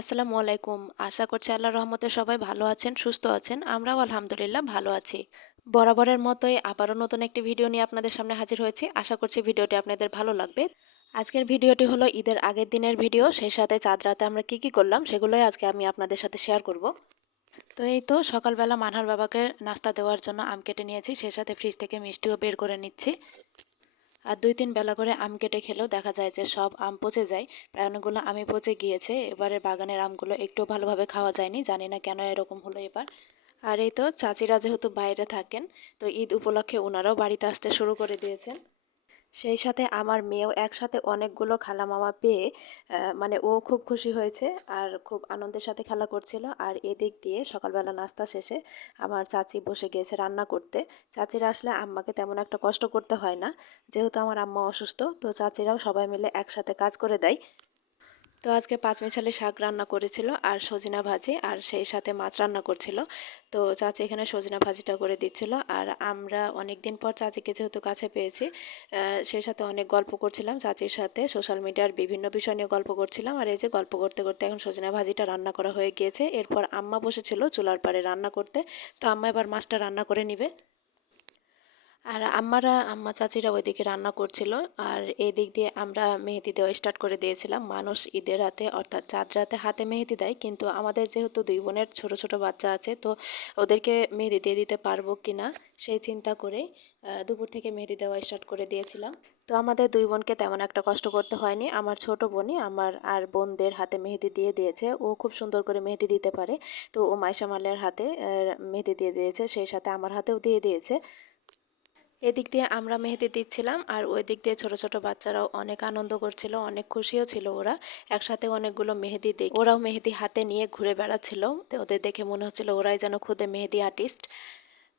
আসসালামু আলাইকুম। আশা করছি আল্লাহর রহমতে সবাই ভালো আছেন, সুস্থ আছেন। আমরাও আলহামদুলিল্লাহ ভালো আছি। বরাবরের মতোই আবারও নতুন একটি ভিডিও নিয়ে আপনাদের সামনে হাজির হয়েছি। আশা করছি ভিডিওটি আপনাদের ভালো লাগবে। আজকের ভিডিওটি হলো ঈদের আগের দিনের ভিডিও। সেই সাথে চাঁদ রাতে আমরা কি করলাম সেগুলোই আজকে আমি আপনাদের সাথে শেয়ার করব। তো এই তো সকালবেলা মানহার বাবাকে নাস্তা দেওয়ার জন্য আম কেটে নিয়েছি। সেই সাথে ফ্রিজ থেকে মিষ্টিও বের করে নিচ্ছি। আর ২-৩ বেলা করে আম কেটে খেলেও দেখা যায় যে সব আম পচে যায়। প্রায় অনেকগুলো আমই পচে গিয়েছে। এবারে বাগানের আমগুলো একটুও ভালোভাবে খাওয়া যায়নি। জানি না কেন এরকম হলো এবার। আর এই তো চাচিরা যেহেতু বাইরে থাকেন, তো ঈদ উপলক্ষে উনারাও বাড়িতে আসতে শুরু করে দিয়েছেন। সেই সাথে আমার মেয়েও একসাথে অনেকগুলো খালামামা পেয়ে মানে ও খুব খুশি হয়েছে আর খুব আনন্দের সাথে খেলা করছিল। আর এদিক দিয়ে সকালবেলা নাস্তা শেষে আমার চাচি বসে গিয়েছে রান্না করতে। চাচিরা আসলে আম্মাকে তেমন একটা কষ্ট করতে হয় না, যেহেতু আমার আম্মা অসুস্থ, তো চাচিরাও সবাই মিলে একসাথে কাজ করে দেয়। তো আজকে পাঁচমিশালি শাক রান্না করেছিল আর সজিনা ভাজি, আর সেই সাথে মাছ রান্না করছিল। তো চাচি এখানে সজিনা ভাজিটা করে দিচ্ছিল। আর আমরা অনেক দিন পর চাচিকে যেহেতু কাছে পেয়েছি, সেই সাথে অনেক গল্প করছিলাম চাচির সাথে, সোশ্যাল মিডিয়ার বিভিন্ন বিষয় নিয়ে গল্প করছিলাম। আর এই যে গল্প করতে করতে এখন সজিনা ভাজিটা রান্না করা হয়ে গিয়েছে। এরপর আম্মা বসেছিল চুলার পাড়ে রান্না করতে। তো আম্মা এবার মাছটা রান্না করে নিবে। আর আম্মা চাচিরা ওইদিকে রান্না করছিল। আর এই দিক দিয়ে আমরা মেহেদি দেওয়া স্টার্ট করে দিয়েছিলাম। মানুষ ঈদের রাতে অর্থাৎ চাঁদ রাতে হাতে মেহেদি দেয়, কিন্তু আমাদের যেহেতু দুই বোনের ছোট ছোট বাচ্চা আছে, তো ওদেরকে মেহেদি দিয়ে দিতে পারবো কি না সেই চিন্তা করে দুপুর থেকে মেহেদি দেওয়া স্টার্ট করে দিয়েছিলাম। তো আমাদের দুই বোনকে তেমন একটা কষ্ট করতে হয়নি। আমার ছোট বোনই আমার আর বোনদের হাতে মেহেদি দিয়ে দিয়েছে। ও খুব সুন্দর করে মেহেদি দিতে পারে। তো ও মাইশা মালের হাতে মেহেদি দিয়ে দিয়েছে, সেই সাথে আমার হাতেও দিয়ে দিয়েছে। এদিক দিয়ে আমরা মেহেদি দিচ্ছিলাম আর ওই দিক দিয়ে ছোট ছোট বাচ্চারাও অনেক আনন্দ করছিল, অনেক খুশিও ছিল। ওরা একসাথে অনেকগুলো মেহেদি দেখে ওরাও মেহেদি হাতে নিয়ে ঘুরে বেড়াচ্ছিল। তো ওদের দেখে মনে হচ্ছিল ওরাই যেন খুদে মেহেদি আর্টিস্ট।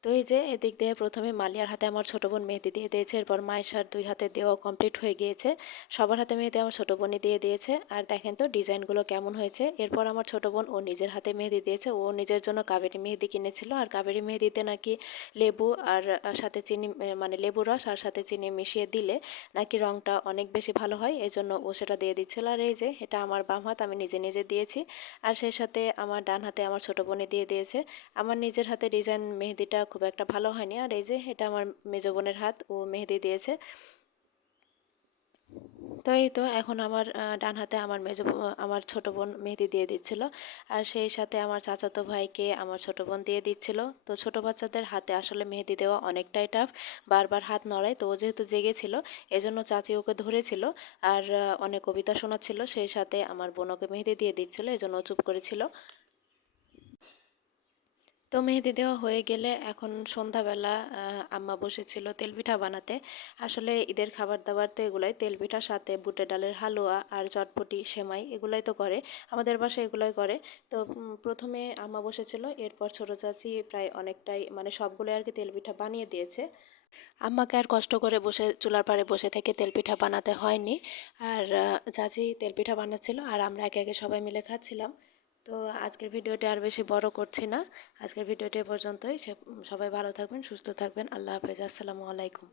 তো এই যে এদিক দিয়ে প্রথমে মালিয়ার হাতে আমার ছোট বোন মেহেদি দিয়ে দিয়েছে, এরপর মায়েশার দুই হাতে দেওয়া কমপ্লিট হয়ে গিয়েছে। সবার হাতে মেহেদি আমার ছোট বোনই দিয়ে দিয়েছে। আর দেখেন তো ডিজাইনগুলো কেমন হয়েছে। এরপর আমার ছোট বোন ও নিজের হাতে মেহেদি দিয়েছে। ও নিজের জন্য কাবেরি মেহেদি কিনেছিল, আর কাবেরি মেহেদিতে নাকি লেবু আর সাথে চিনি, মানে লেবু রস আর সাথে চিনি মিশিয়ে দিলে নাকি রঙটা অনেক বেশি ভালো হয়, এই জন্য ও সেটা দিয়ে দিচ্ছিল। আর এই যে এটা আমার বাম হাত, আমি নিজে নিজে দিয়েছি। আর সেই সাথে আমার ডান হাতে আমার ছোট বোনই দিয়ে দিয়েছে। আমার নিজের হাতে ডিজাইন মেহেদিটা খুব একটা ভালো হয়নি। আর এই যে এটা আমার মেজো বোনের হাত, ও মেহেদি দিয়েছে। তো এই তো এখন আমার ডান হাতে আমার ছোট বোন মেহেদি দিয়ে দিচ্ছিল। আর সেই সাথে আমার চাচাতো ভাইকে আমার ছোট বোন দিয়ে দিচ্ছিল। তো ছোট বাচ্চাদের হাতে আসলে মেহেদি দেওয়া অনেকটাই টাফ, বারবার হাত নড়ায়। তো ও যেহেতু জেগেছিল, এজন্য চাচি ওকে ধরেছিল আর অনেক কবিতা শোনাচ্ছিল। সেই সাথে আমার বোন ওকে মেহেদি দিয়ে দিচ্ছিল, এজন্য ও চুপ করেছিল। তো মেহেদি দেওয়া হয়ে গেলে এখন সন্ধ্যাবেলা আম্মা বসেছিল তেলপিঠা বানাতে। আসলে ঈদের খাবার দাবার তো এগুলাই, তেলপিঠার সাথে বুটের ডালের হালুয়া আর চটপটি সেমাই এগুলাই তো করে, আমাদের বাসায় এগুলাই করে। তো প্রথমে আম্মা বসেছিল, এরপর ছোটো চাচি প্রায় অনেকটাই মানে সবগুলো আর কি তেলপিঠা বানিয়ে দিয়েছে। আম্মাকে আর কষ্ট করে বসে চুলার পাড়ে বসে থেকে তেলপিঠা বানাতে হয়নি। আর চাচি তেলপিঠা বানাচ্ছিল আর আমরা একে একে সবাই মিলে খাচ্ছিলাম। তো আজকের ভিডিওটি আর বেশি বড় করছি না। আজকের ভিডিওটি এ পর্যন্তই। সবাই ভালো থাকবেন, সুস্থ থাকবেন। আল্লাহ হাফেজ। আসসালামু আলাইকুম।